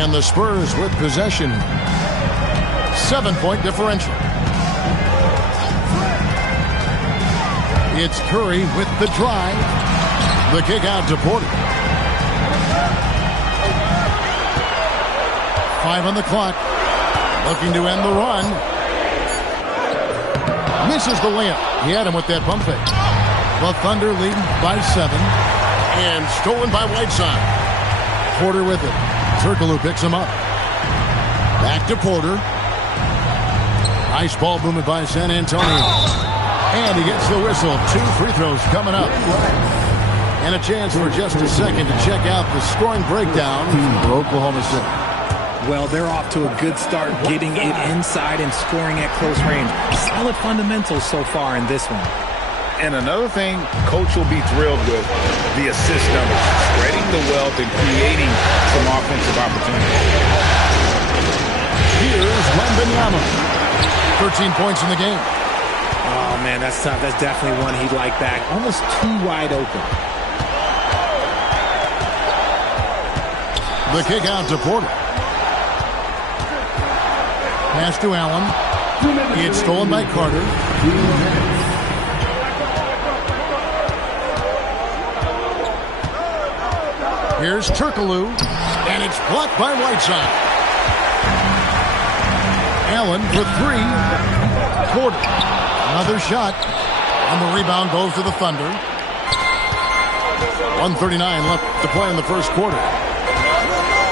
And the Spurs with possession. 7-point differential. It's Curry with the drive. The kick out to Porter. 5 on the clock. Looking to end the run. Misses the layup. He had him with that pump fake. The Thunder leading by 7. And stolen by Whiteside. Porter with it. Turkoglu picks him up. Back to Porter. Nice ball movement by San Antonio. And he gets the whistle. 2 free throws coming up. And a chance for just a second to check out the scoring breakdown for Oklahoma City. Well, they're off to a good start getting it inside and scoring at close range. Solid fundamentals so far in this one. And another thing Coach will be thrilled with, the assist numbers. Spreading the wealth and creating some offensive opportunities. Here's Wembanyama. 13 points in the game. Oh, man, that's tough. That's definitely one he'd like back. Almost too wide open. The kick out to Porter. Pass to Allen. It's stolen by Carter. Here's Turkoglu. And it's blocked by Whiteside. Allen for 3. Porter. Another shot. And the rebound goes to the Thunder. 1:39 left to play in the first quarter.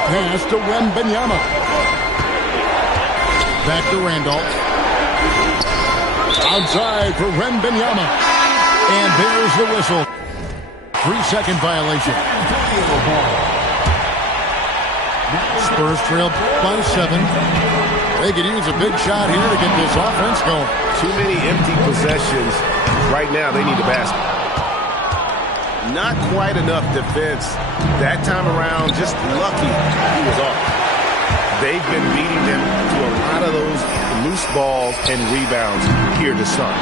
Pass to Wembanyama. Back to Randolph. Outside for Wembanyama. And there's the whistle. 3-second violation. Spurs trail by 7. They could use a big shot here to get this offense going. Too many empty possessions. Right now, they need a basket. Not quite enough defense. That time around, just lucky he was off. They've been beating them to a lot of those loose balls and rebounds here to start.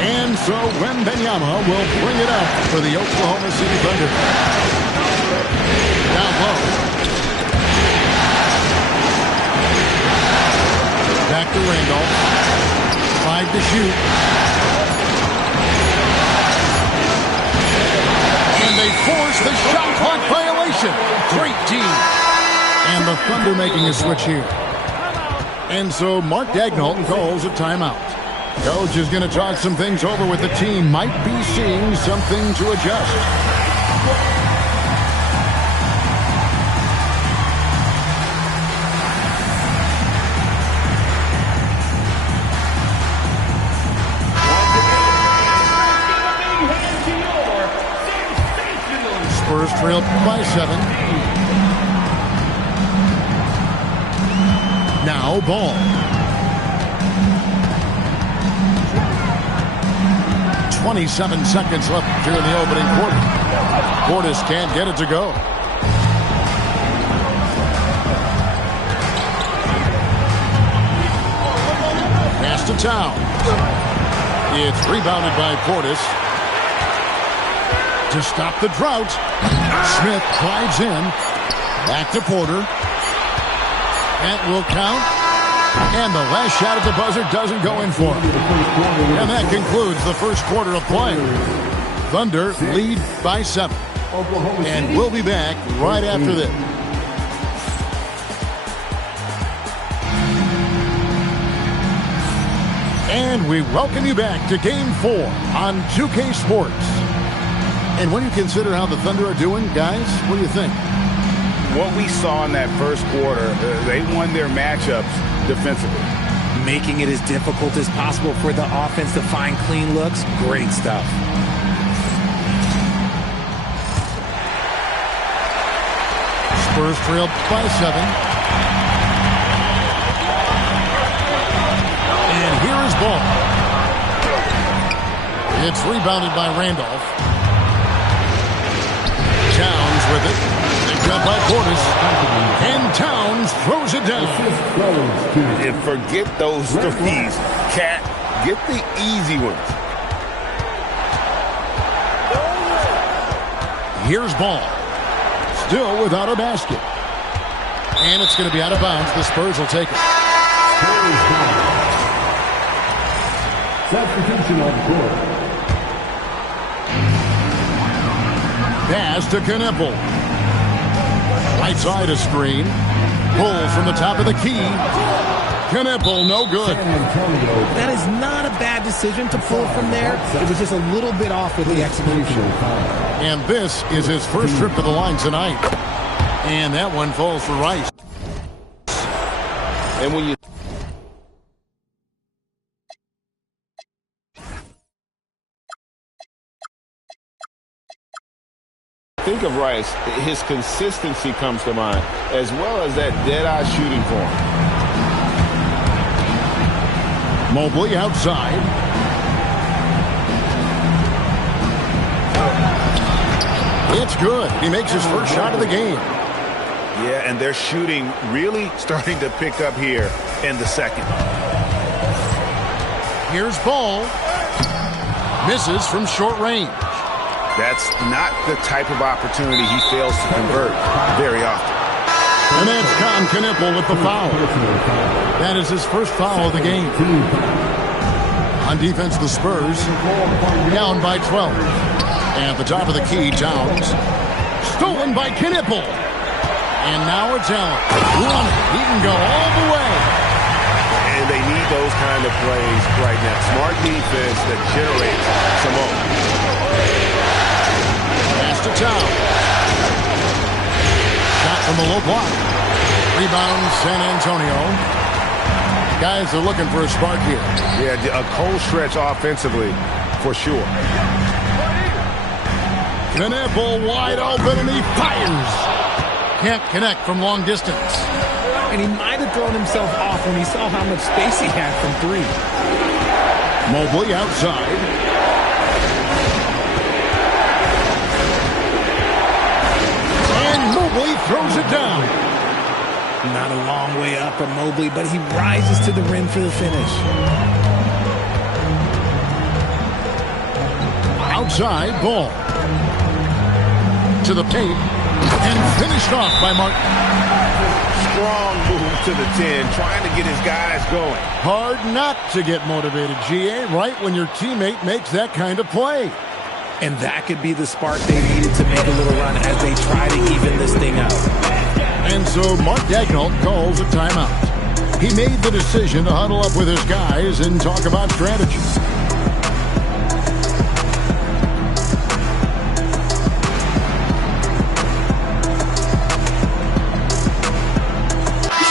And so Wembanyama will bring it up for the Oklahoma City Thunder. Down low. Back to Randolph. 5 to shoot. And they force the shot clock violation. Great team. And the Thunder making a switch here. And so Mark Daigneault calls a timeout. Coach is going to talk some things over with the team. Might be seeing something to adjust. Spurs trailed by 7. Now ball. 27 seconds left here in the opening quarter. Portis can't get it to go. Pass to Towns. It's rebounded by Portis. To stop the drought, Smith glides in. Back to Porter. That will count. And the last shot at the buzzer doesn't go in for him. And that concludes the first quarter of play. Thunder lead by 7. And we'll be back right after this. And we welcome you back to Game 4 on 2K Sports. And when you consider how the Thunder are doing, guys, what do you think? What we saw in that first quarter, they won their matchups defensively. Making it as difficult as possible for the offense to find clean looks. Great stuff. Spurs trailed by 7. And here is ball. It's rebounded by Randolph. Towns with it. Picked up by Portis. And Towns throws it down. And forget those threes. Cat, get the easy ones. Here's ball. still without a basket. And it's going to be out of bounds. The Spurs will take it. Substitution on the court. Pass to Kneppel. Right side a screen. Pull from the top of the key. Kneppel, no good. That is not a bad decision to pull from there. It was just a little bit off with the execution. And this is his first trip to the line tonight. And that one falls for Rice. And when you think of Rice, his consistency comes to mind, as well as that dead-eye shooting form. Mobley outside. It's good. He makes his first shot of the game. Yeah, and their shooting really starting to pick up here in the second. Here's Ball. Misses from short range. That's not the type of opportunity he fails to convert very often. And that's Con Kneppel with the foul. That is his first foul of the game. On defense, the Spurs down by 12. And at the top of the key, Towns. Stolen by Kneppel. And now it's Allen. He can go all the way. And they need those kind of plays right now. Smart defense that generates some open. Pass to Towns. Shot from the low block. Rebound, San Antonio. Guys are looking for a spark here. Yeah, a cold stretch offensively, for sure. Kneppel wide open, and he fires. Can't connect from long distance. And he might have thrown himself off when he saw how much space he had from three. Mobley outside. And Mobley throws it down. Not a long way up from Mobley, but he rises to the rim for the finish. Outside, Ball. To the paint. And finished off by Martin. Strong move to the 10, trying to get his guys going. Hard not to get motivated, GA, right when your teammate makes that kind of play. And that could be the spark they needed to make a little run as they try to even this thing out. And so Mark Daigneault calls a timeout. He made the decision to huddle up with his guys and talk about strategy.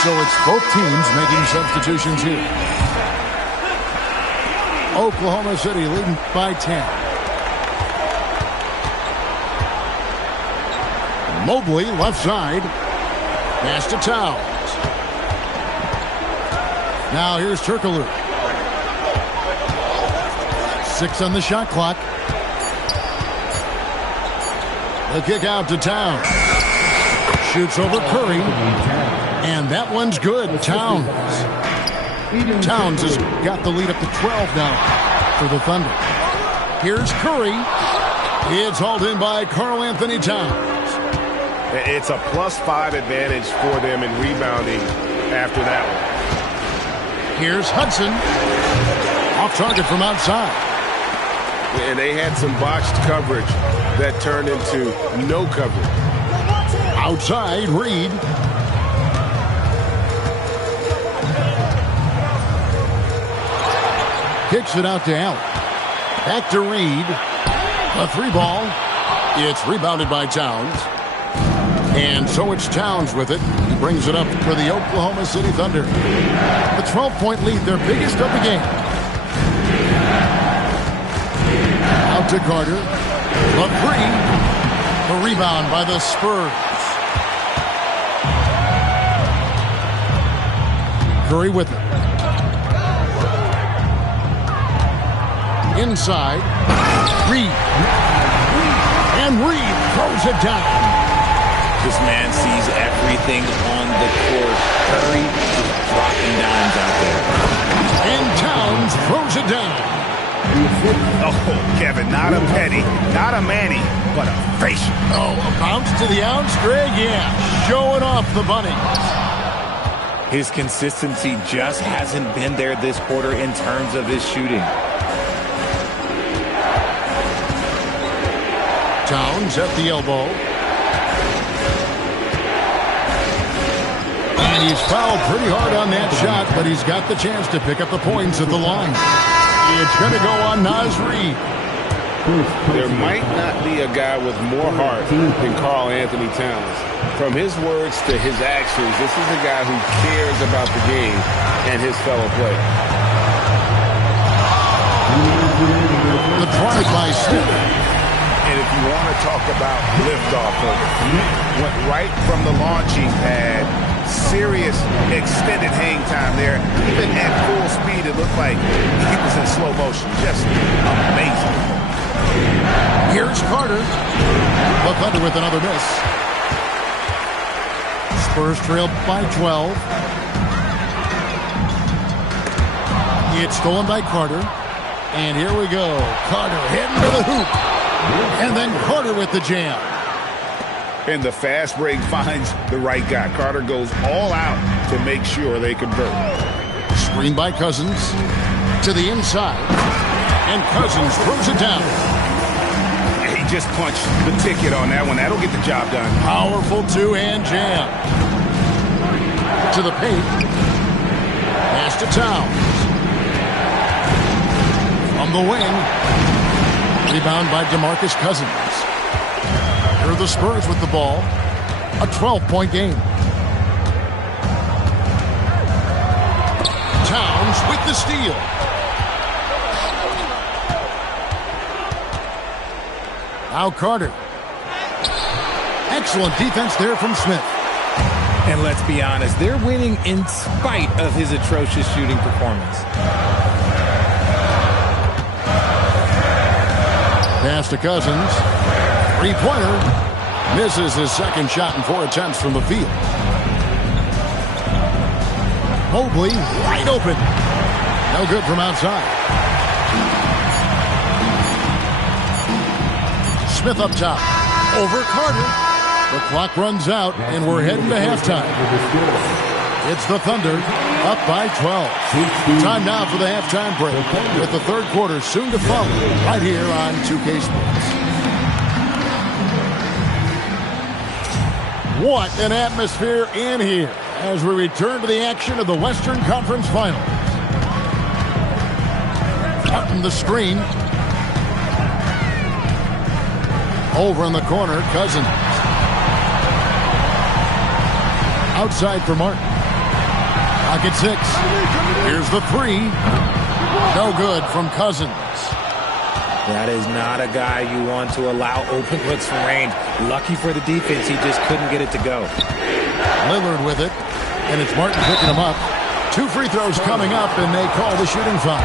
So it's both teams making substitutions here. Oklahoma City leading by 10. Mobley left side. Pass to Towns. Now here's Turkoglu. 6 on the shot clock. The kick out to Towns. Shoots over Curry. And that one's good. Towns has got the lead up to 12 now for the Thunder. Here's Curry. It's hauled in by Karl Anthony Towns. It's a +5 advantage for them in rebounding after that one. Here's Hudson. Off target from outside. And they had some botched coverage that turned into no coverage. Outside, Reed. Kicks it out to Allen. Back to Reed. A 3-ball. It's rebounded by Towns. And so it's Towns with it. He brings it up for the Oklahoma City Thunder. A 12-point lead, their biggest of the game. Out to Carter. The 3. The rebound by the Spurs. Curry with it. Inside. Reed. And Reed throws it down. This man sees everything on the court. Curry just dropping dimes out there. And Towns throws it down. Oh, Kevin, not a penny, not a Manny, but a facial. Oh, a bounce to the ounce, Greg? Yeah, showing off the bunny. His consistency just hasn't been there this quarter in terms of his shooting. Towns at the elbow. And he's fouled pretty hard on that shot, but he's got the chance to pick up the points at the line. It's going to go on Naz Reid. There might not be a guy with more heart than Karl Anthony Towns. From his words to his actions, this is a guy who cares about the game and his fellow players. The drive by Smith. And if you want to talk about liftoff, went right from the launching pad. Serious extended hang time there. Even at full speed, it looked like he was in slow motion. Just amazing. Here's Carter. The Thunder with another miss. Spurs trailed by 12. It's stolen by Carter. And here we go. Carter heading to the hoop. And then Carter with the jam. And the fast break finds the right guy. Carter goes all out to make sure they convert. Screen by Cousins to the inside. And Cousins throws it down. He just punched the ticket on that one. That'll get the job done. Powerful two-hand jam. To the paint. Pass to Towns. From the wing. Rebound by DeMarcus Cousins. Here are the Spurs with the ball. A 12-point game. Towns with the steal. Now Carter. Excellent defense there from Smith. And let's be honest, they're winning in spite of his atrocious shooting performance. Pass to Cousins. Three-pointer. Misses his second shot in 4 attempts from the field. Mobley wide open. No good from outside. Smith up top. Over Carter. The clock runs out, and we're heading to halftime. It's the Thunder up by 12. Time now for the halftime break, with the third quarter soon to follow right here on 2K Sports. What an atmosphere in here as we return to the action of the Western Conference Finals. Martin the screen. Over in the corner, Cousins. Outside for Martin. Pocket 6. Here's the three. No good from Cousins. That is not a guy you want to allow open looks from range. Lucky for the defense, he just couldn't get it to go. Lillard with it, and it's Martin picking him up. 2 free throws coming up, and they call the shooting foul.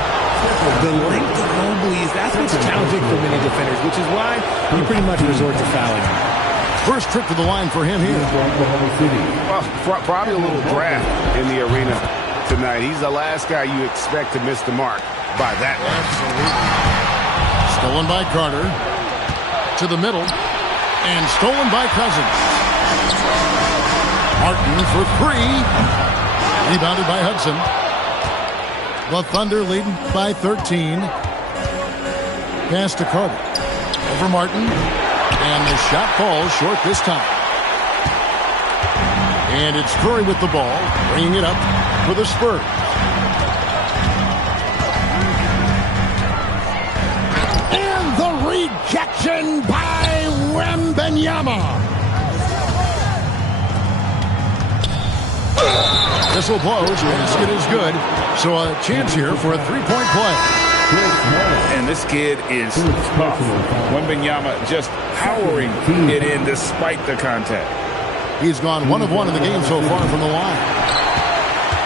The length of Mobley, that's what's challenging for many defenders, which is why you pretty much resort to fouling. First trip to the line for him here. Well, probably a little draft in the arena tonight. He's the last guy you expect to miss the mark by that much. Absolutely. Stolen by Carter. To the middle. And stolen by Cousins. Martin for 3. Rebounded by Hudson. The Thunder leading by 13. Pass to Carter. Over Martin. And the shot falls short this time. And it's Curry with the ball. Bringing it up for the Spurs. Rejection by Wembanyama. This will close. Basket is good. So a chance here for a three-point play. And this kid is tough. Wembanyama just powering it in despite the contact. He's gone 1 of 1 in the game so far from the line.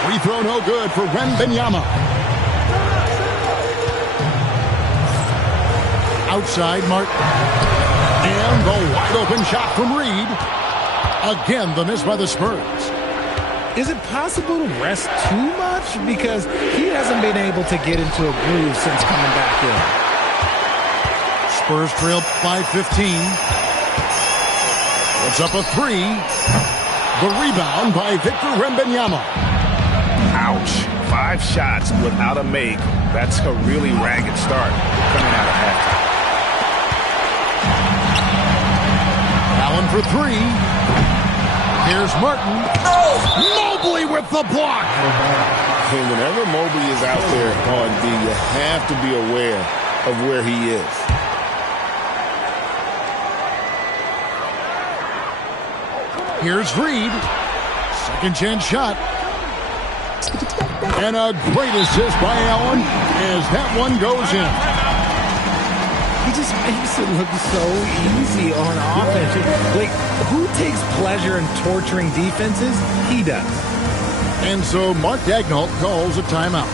Free throw no good for Wembanyama. Outside Martin. And the wide open shot from Reid. Again, the miss by the Spurs. Is it possible to rest too much? Because he hasn't been able to get into a groove since coming back in. Spurs trail by 15. It's up a 3. The rebound by Victor Wembanyama. Ouch. 5 shots without a make. That's a really ragged start coming out of halftime. Allen for 3. Here's Martin. Mobley with the block. And whenever Mobley is out there on D, you have to be aware of where he is. Here's Reed. Second chance shot. And a great assist by Allen as that one goes in. He just makes it look so easy on offense. Like, who takes pleasure in torturing defenses? He does. And so Mark Daigneault calls a timeout.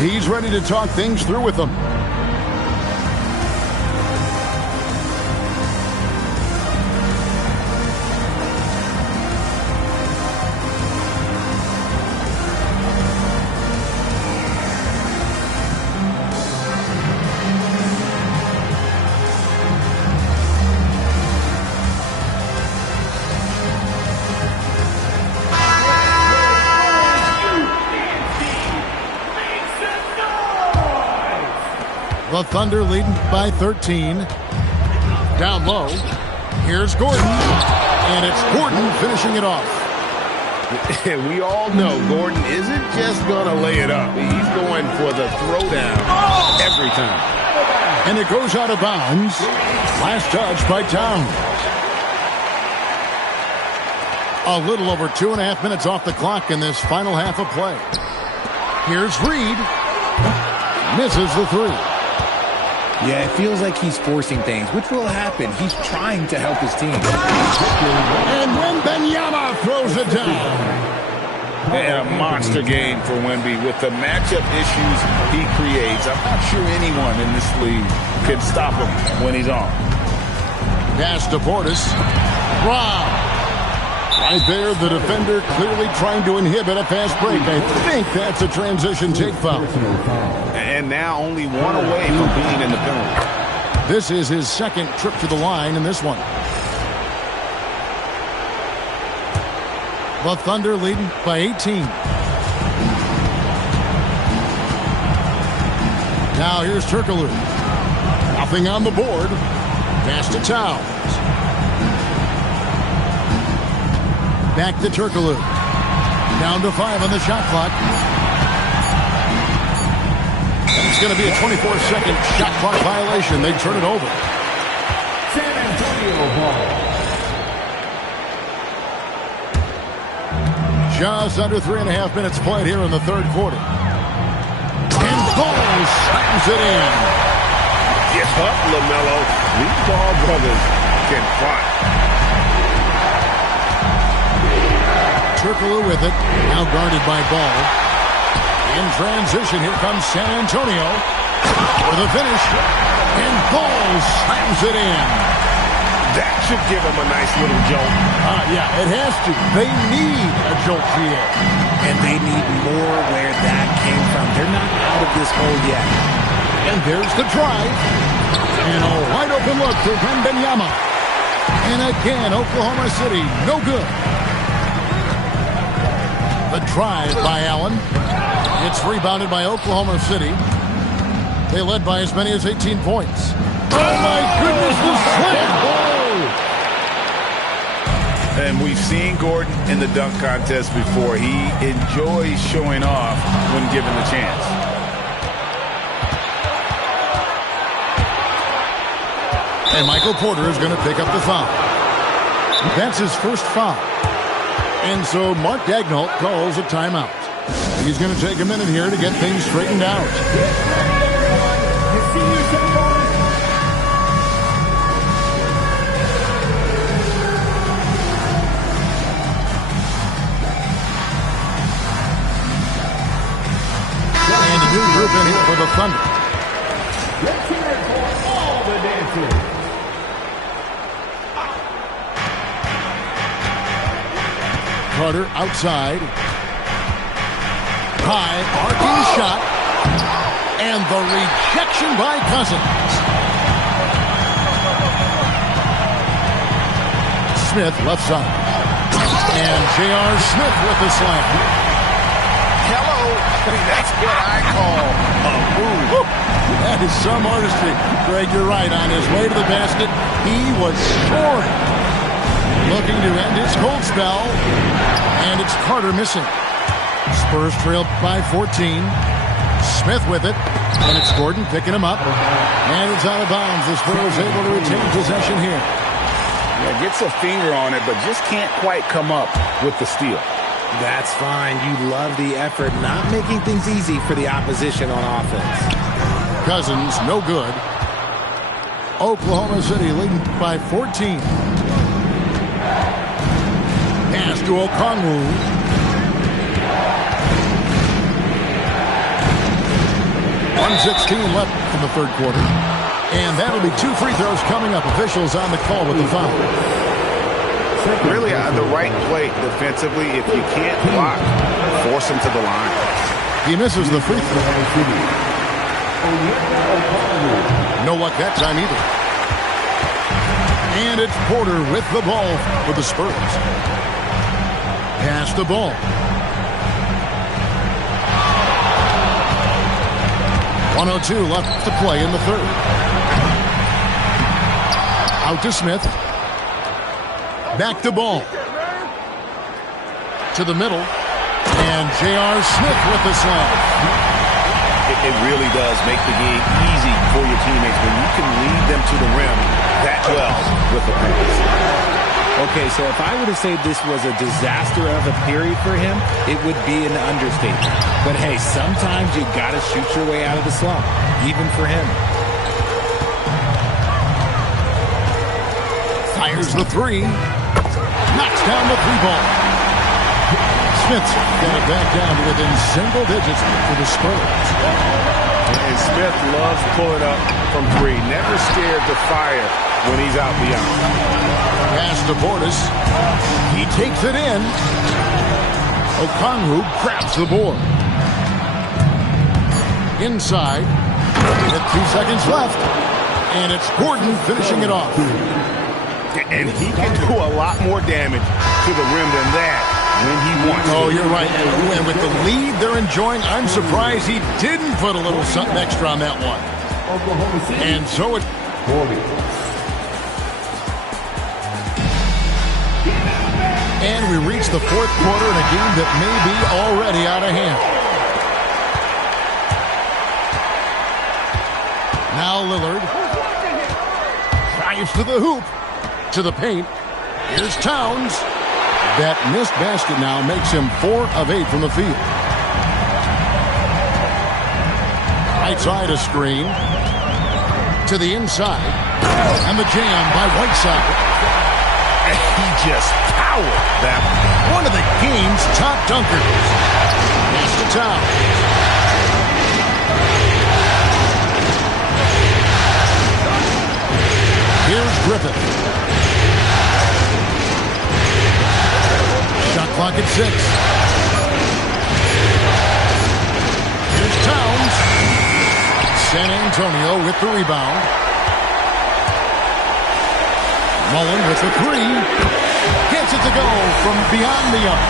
He's ready to talk things through with them. The Thunder leading by 13. Down low. Here's Gordon. And it's Gordon finishing it off. We all know Gordon isn't just going to lay it up. He's going for the throwdown every time. And it goes out of bounds. Last touch by Towns. A little over 2.5 minutes off the clock in this final half of play. Here's Reed. Misses the 3. Yeah, it feels like he's forcing things, which will happen. He's trying to help his team. And Wembanyama throws it down. And a monster game for Wemby with the matchup issues he creates. I'm not sure anyone in this league can stop him when he's on. Pass to Portis. Rob. Right there, the defender clearly trying to inhibit a fast break. I think that's a transition take foul. And now only one away from being in the penalty. This is his second trip to the line in this one. The Thunder leading by 18. Now here's Turkoglu. Nothing on the board. Pass to Towns. Back to Turkoglu. Down to 5 on the shot clock. It's going to be a 24-second shot clock violation. They turn it over. San Antonio ball. Just under 3.5 minutes played here in the third quarter. And Ball slams it in. Get up, LaMelo. These Ball brothers can fight. Turkoglu with it. Now guarded by Ball. In transition, here comes San Antonio for the finish. And Ball slams it in. That should give them a nice little jolt. Yeah, it has to. They need a jolt here. And they need more where that came from. They're not out of this hole yet. And there's the drive. And a wide open look for Wembanyama. And again, Oklahoma City, no good. The drive by Allen. It's rebounded by Oklahoma City. They led by as many as 18 points. Oh my goodness, the slam! And we've seen Gordon in the dunk contest before. He enjoys showing off when given the chance. And Michael Porter is going to pick up the foul. That's his first foul. And so Mark Daigneault calls a timeout. He's going to take a minute here to get things straightened out. And a new group in here for the Thunder. Let's hear it for all the dancers. Carter outside. High, arcing shot. And the rejection by Cousins. Smith left side. And J.R. Smith with the slam. Hello. That's what I call a move. That is some artistry. Greg, you're right. On his way to the basket, he was scoring. Looking to end his cold spell. And it's Carter missing. Spurs trail by 14. Smith with it. And it's Gordon picking him up. And it's out of bounds. The Spurs able to retain possession here. Yeah, gets a finger on it, but just can't quite come up with the steal. That's fine. You love the effort, not making things easy for the opposition on offense. Cousins, no good. Oklahoma City leading by 14. Pass to Okongwu. .116 left in the third quarter. And that'll be 2 free throws coming up. Officials on the call with the foul. Really the right play defensively. If you can't block, force him to the line. He misses the free throw. No luck that time either. And it's Porter with the ball for the Spurs. Pass the ball. .102 left to play in the third. Out to Smith. Back to ball. To the middle. And J.R. Smith with the slam. It really does make the game easy for your teammates when you can lead them to the rim that well with the pass. Okay, so if I were to say this was a disaster of a period for him, it would be an understatement. But hey, sometimes you got to shoot your way out of the slump, even for him. Fires the three. Knocks down the three ball. Smith's got it back down to within single digits for the Spurs. And Smith loves pulling up from three. Never scared to fire when he's out beyond. Pass to Portis. He takes it in. Okongwu grabs the board. Inside. With 2 seconds left. And it's Gordon finishing it off. And he can do a lot more damage to the rim than that when he wants to. Oh, you're right. And with the lead they're enjoying, I'm surprised he didn't put a little something extra on that one. And so it... And we reach the fourth quarter in a game that may be already out of hand. Now Lillard drives to the hoop, to the paint. Here's Towns. That missed basket now makes him 4 of 8 from the field. Right side a screen. To the inside. And the jam by Whiteside. He just powered that one of the game's top dunkers. Pass to Towns. Here's Griffith. Shot clock at 6. Here's Towns. San Antonio with the rebound. Mullen with the three. Gets it to go from beyond the arc.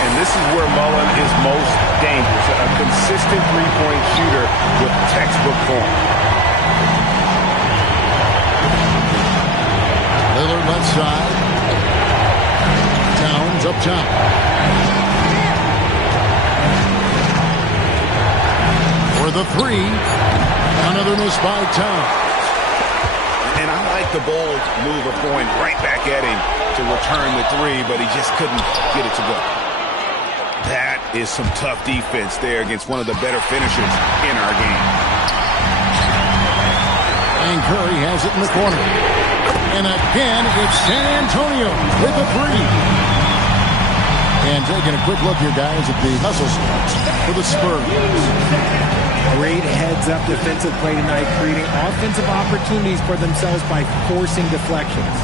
And this is where Mullen is most dangerous. A consistent three-point shooter with textbook form. Lillard left side. Towns up top. For the three. Another miss by Towns. And I like the bold move of going right back at him to return the three, but he just couldn't get it to go. That is some tough defense there against one of the better finishers in our game. And Curry has it in the corner. And again, it's San Antonio with a three. And taking a quick look here, guys, at the hustle starts for the Spurs. Great heads-up defensive play tonight, creating offensive opportunities for themselves by forcing deflections.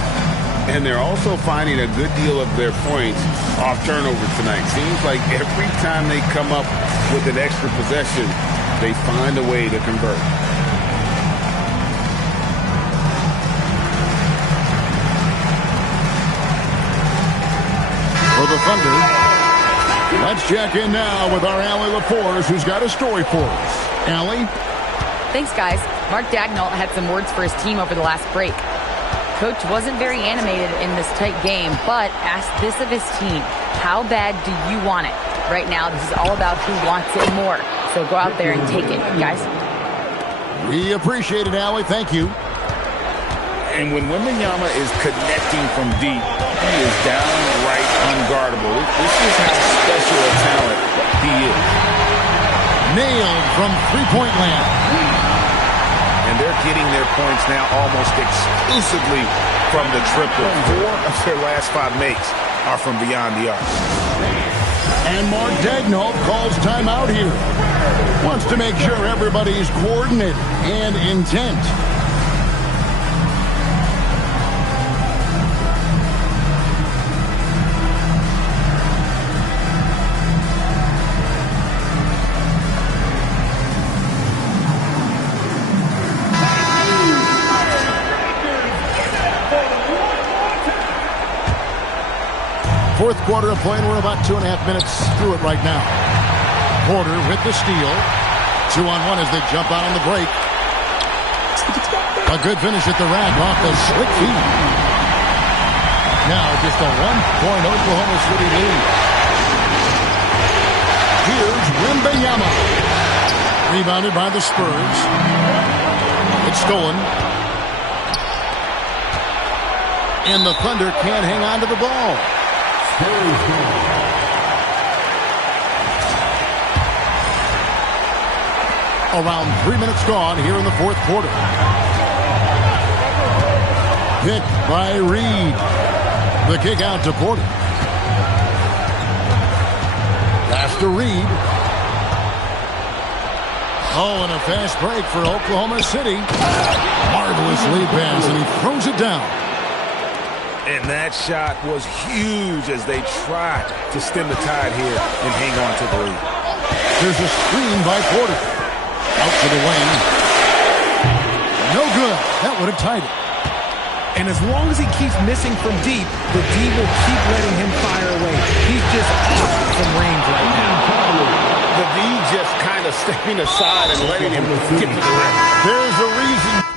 And they're also finding a good deal of their points off turnovers tonight. Seems like every time they come up with an extra possession, they find a way to convert. For the Thunder, let's check in now with our Allie LaForce, who's got a story for us. Allie? Thanks, guys. Mark Daigneault had some words for his team over the last break. Coach wasn't very animated in this tight game, but asked this of his team: how bad do you want it? Right now, this is all about who wants it more. So go out there and take it, guys. We appreciate it, Allie. Thank you. And when Wembanyama is connecting from deep, he is downright unguardable. This is how special a talent he is. Nailed from three-point land. And they're getting their points now almost exclusively from the triple. 4 of their last 5 makes are from beyond the arc. And Mark Daigneault calls timeout here. Wants to make sure everybody's coordinated and intent. Fourth quarter of play, and we're about 2.5 minutes through it right now. Porter with the steal. 2-on-1 as they jump out on the break. A good finish at the rack off the slick feed. Now just a 1-point Oklahoma City lead. Here's Wembanyama. Rebounded by the Spurs. It's stolen. And the Thunder can't hang on to the ball. Around 3 minutes gone here in the fourth quarter. Picked by Reed. The kick out to Porter. Pass to Reed. Oh, and a fast break for Oklahoma City. Marvelous lead pass, and he throws it down. And that shot was huge as they tried to stem the tide here and hang on to the lead. There's a screen by Porter. Out to the wing. No good. That would have tied it. And as long as he keeps missing from deep, the D will keep letting him fire away. He's just out from range right now. The D just kind of stepping aside and letting him get to the rim. There's a reason.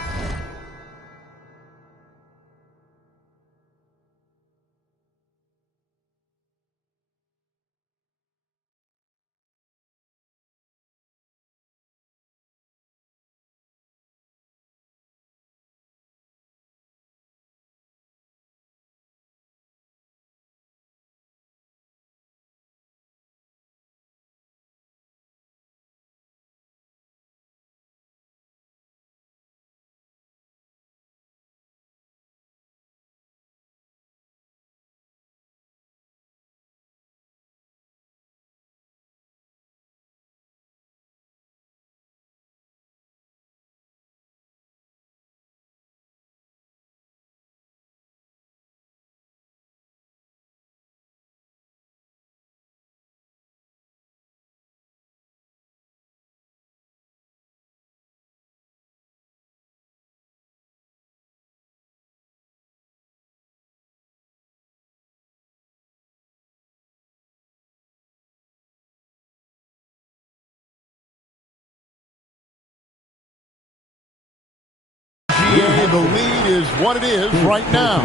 The lead is what it is right now.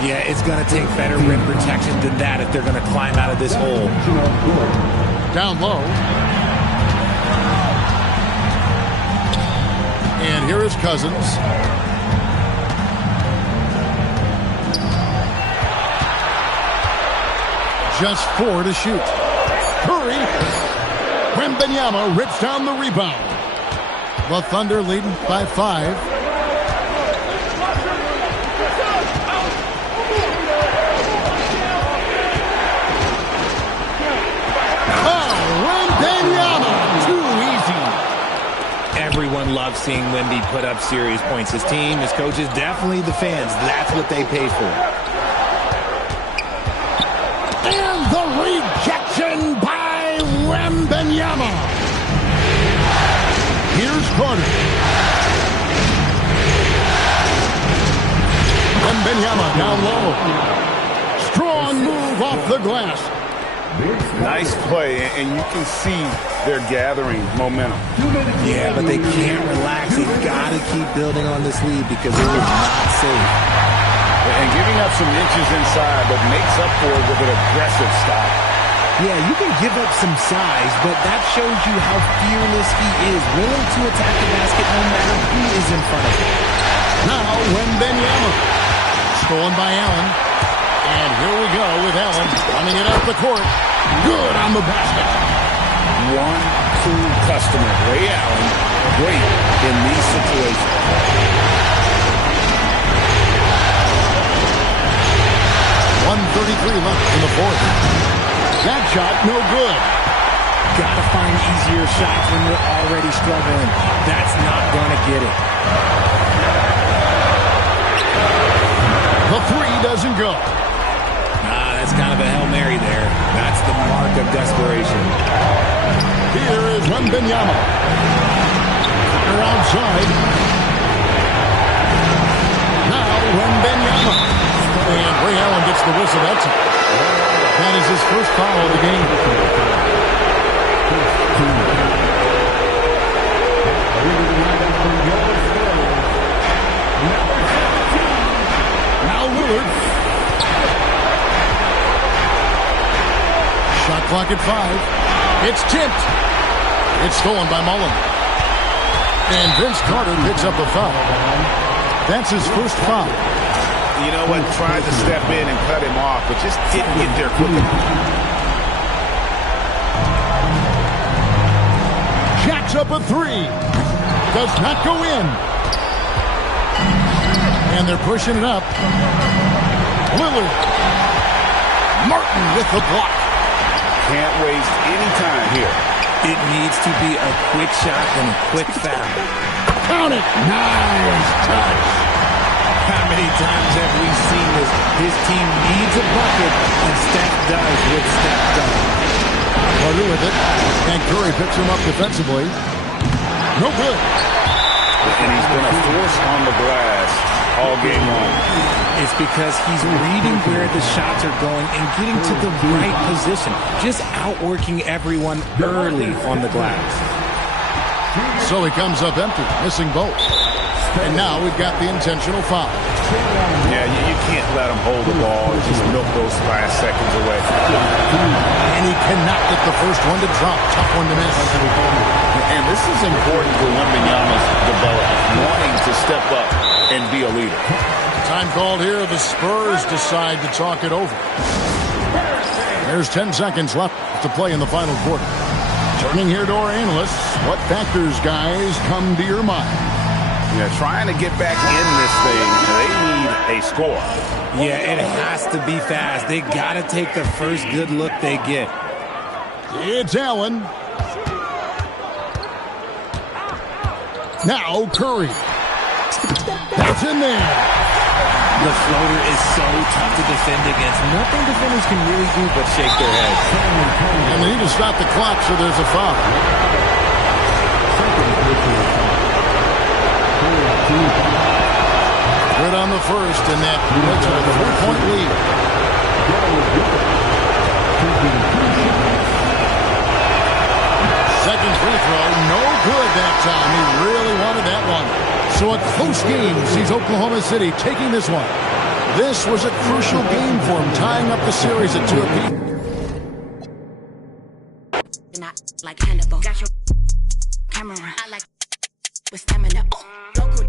Yeah, it's going to take better rim protection than that if they're going to climb out of this hole. Down low. And here is Cousins. Just 4 to shoot. Curry. Wembanyama rips down the rebound. The Thunder leading by 5. love seeing Wemby put up serious points. His team, his coaches, definitely the fans. That's what they pay for. And the rejection by Wembanyama. Here's Carter. Wembanyama down low. Strong move off the glass. Nice play, and you can see they're gathering momentum. Yeah, but they can't relax. They've got to keep building on this lead because it is not safe. And giving up some inches inside, but makes up for it with an aggressive stop. Yeah, you can give up some size, but that shows you how fearless he is, willing to attack the basket no matter who is in front of him. Now Wembanyama. Stolen by Allen. And here we go with Allen running it up the court. Good on the basket. One cool customer, Ray Allen, great in these situations. 1:33 left in the fourth. That shot, no good. Gotta find easier shots when you're already struggling. That's not gonna get it. The three doesn't go. That's kind of a Hail Mary there. That's the mark of desperation. Here is Wembanyama. They're outside. Now Wembanyama. And Ray Allen gets the whistle. That's it. That is his first foul of the game. Now Lillard. Shot clock at 5. It's tipped. It's stolen by Mullen. And Vince Carter picks up a foul. That's his first foul. You know what? Tried to step in and cut him off, but just didn't get there quick enough. Jacks up a 3. Does not go in. And they're pushing it up. Lillard. Martin with the block. Can't waste any time here. It needs to be a quick shot and a quick foul. Count it. Nice touch. How many times have we seen this? His team needs a bucket, and Steph does what Steph does. Carter with it. And Curry picks him up defensively. No good. And he's been a force on the glass all game long. It's because he's reading where the shots are going and getting to the right position. Just outworking everyone early on the glass. So he comes up empty, missing both. And now we've got the intentional foul. Yeah, you can't let him hold the ball and just milk those last seconds away. And he cannot get the first one to drop. Tough one to miss. And this is important for Wembanyama's development, wanting to step up and be a leader. Time called here. The Spurs decide to talk it over. There's 10 seconds left to play in the final quarter. Turning here to our analysts, what factors, guys, come to your mind? Yeah, trying to get back in this thing, they need a score. Yeah, it has to be fast. They got to take the first good look they get. It's Allen. Now Curry. That's in there. The floater is so tough to defend against. Nothing defenders can really do but shake their heads. And they need to stop the clock, so there's a foul. Good on the first, and that makes it a 3-point lead. Second free throw, no good that time. He really wanted that one. So a close game sees Oklahoma City taking this one. This was a crucial game for him, tying up the series at 2 apiece. Not like Hannibal. Got your camera. I like with stamina. Local.